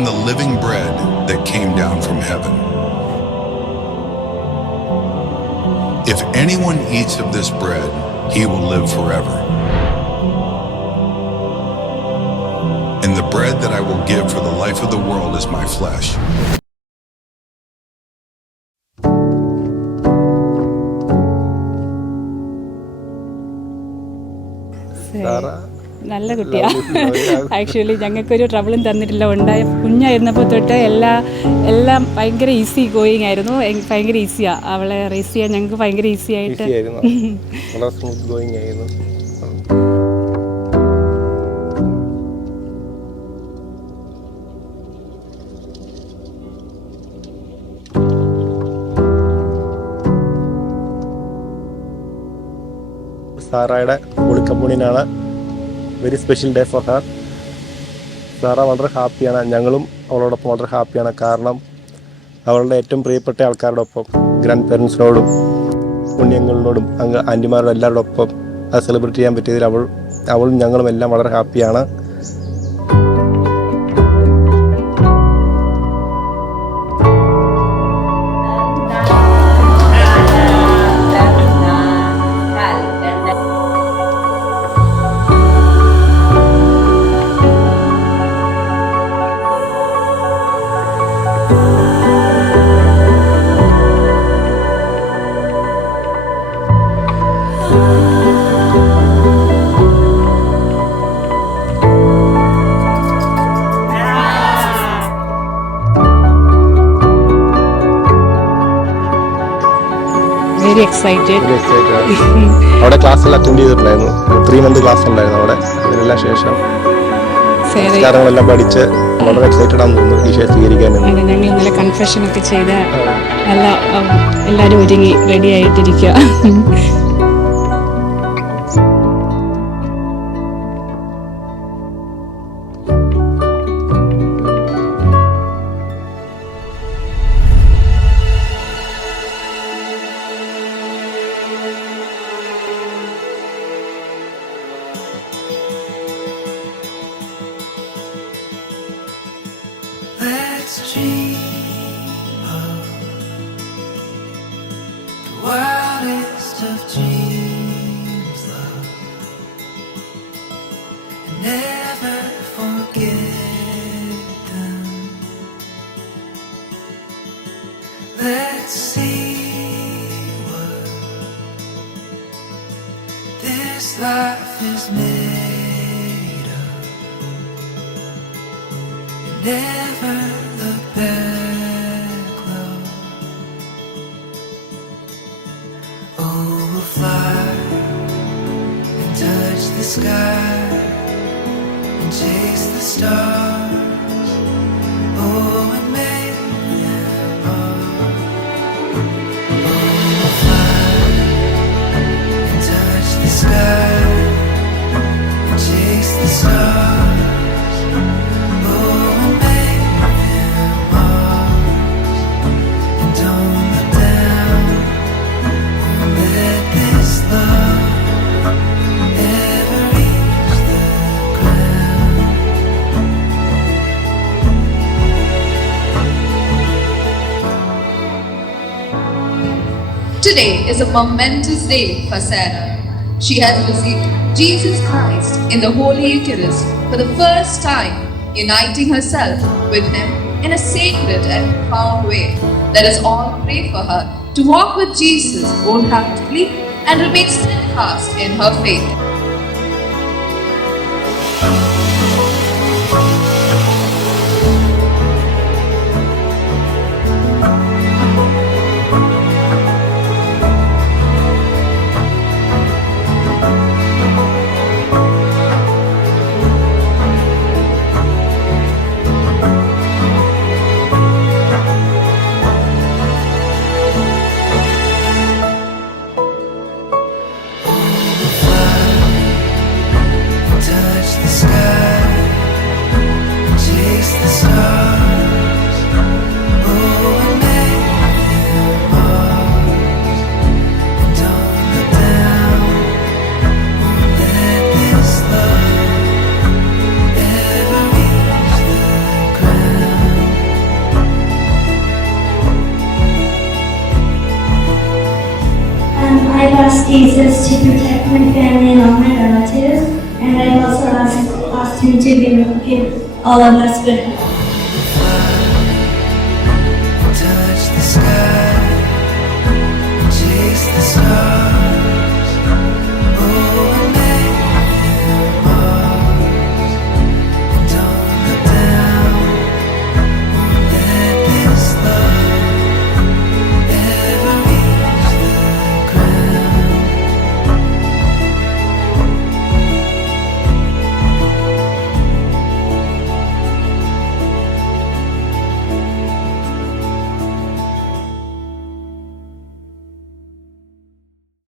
am the living bread that came down from heaven. If anyone eats of this bread, he will live forever. And the bread that I will give for the life of the world is my flesh. നല്ല കുട്ടിയാണ്. ആക്ച്വലി ഞങ്ങൾക്കൊരു ട്രബിളും തന്നിട്ടില്ല. ഉണ്ടായ കുഞ്ഞായിരുന്നപ്പോൾ തൊട്ട് എല്ലാം ഭയങ്കര ഈസി ഗോയിങ് ആയിരുന്നു. ഭയങ്കര ഈസിയാണ് അവളെ റേസ് ചെയ്യാൻ. ഞങ്ങൾക്ക് ഭയങ്കര ഈസി ആയിട്ട് സാറയുടെ കുളിക്കമ്പൂണിനാണ് very special day for her. Sara വളരെ ഹാപ്പിയാണ്, ഞങ്ങളും അവളോടൊപ്പം വളരെ ഹാപ്പിയാണ്. കാരണം അവളുടെ ഏറ്റവും പ്രിയപ്പെട്ട ആൾക്കാരുടെ ഒപ്പം, ഗ്രാൻഡ് പേരൻസിനോടും പുണ്യങ്ങളോടും ആൻറ്റിമാരോടും എല്ലാവരുടെ ഒപ്പം അത് സെലിബ്രേറ്റ് ചെയ്യാൻ പറ്റിയതിൽ അവളും ഞങ്ങളും എല്ലാം വളരെ ഹാപ്പിയാണ്. Very excited. അവിടെ ക്ലാസ്സെല്ലാം അറ്റൻഡ് ചെയ്തിട്ടുണ്ടായിരുന്നു. 3 month ക്ലാസ് ഉണ്ടായിരുന്നു അവിടെ. അതിനെല്ലാം ശേഷം കാര്യങ്ങളെല്ലാം പഠിച്ച് വളരെ എക്സൈറ്റഡ് ആണെന്ന് തോന്നുന്നു ഈശോയെ സ്വീകരിക്കാൻ. ഞങ്ങൾ ഇന്നലെ കൺഫെഷൻ ഒക്കെ ചെയ്ത് എല്ലാവരും ഒരുങ്ങി റെഡി ആയിട്ടിരിക്കുക. Let's dream of the wildest of dreams, love, and never forget them. Let's see what this life is made of. Never look back, love. Oh, we'll fly and touch the sky and chase the stars. Oh, and make them all. Oh, we'll fly and touch the sky and chase the stars. Today is a momentous day for Sarah. She has received Jesus Christ in the Holy Eucharist for the first time, uniting herself with Him in a sacred and profound way. Let us all pray for her to walk with Jesus wholeheartedly and remain steadfast in her faith. Fly I've asked Jesus to protect my family and all my relatives, and I've also asked him to give all of us good health.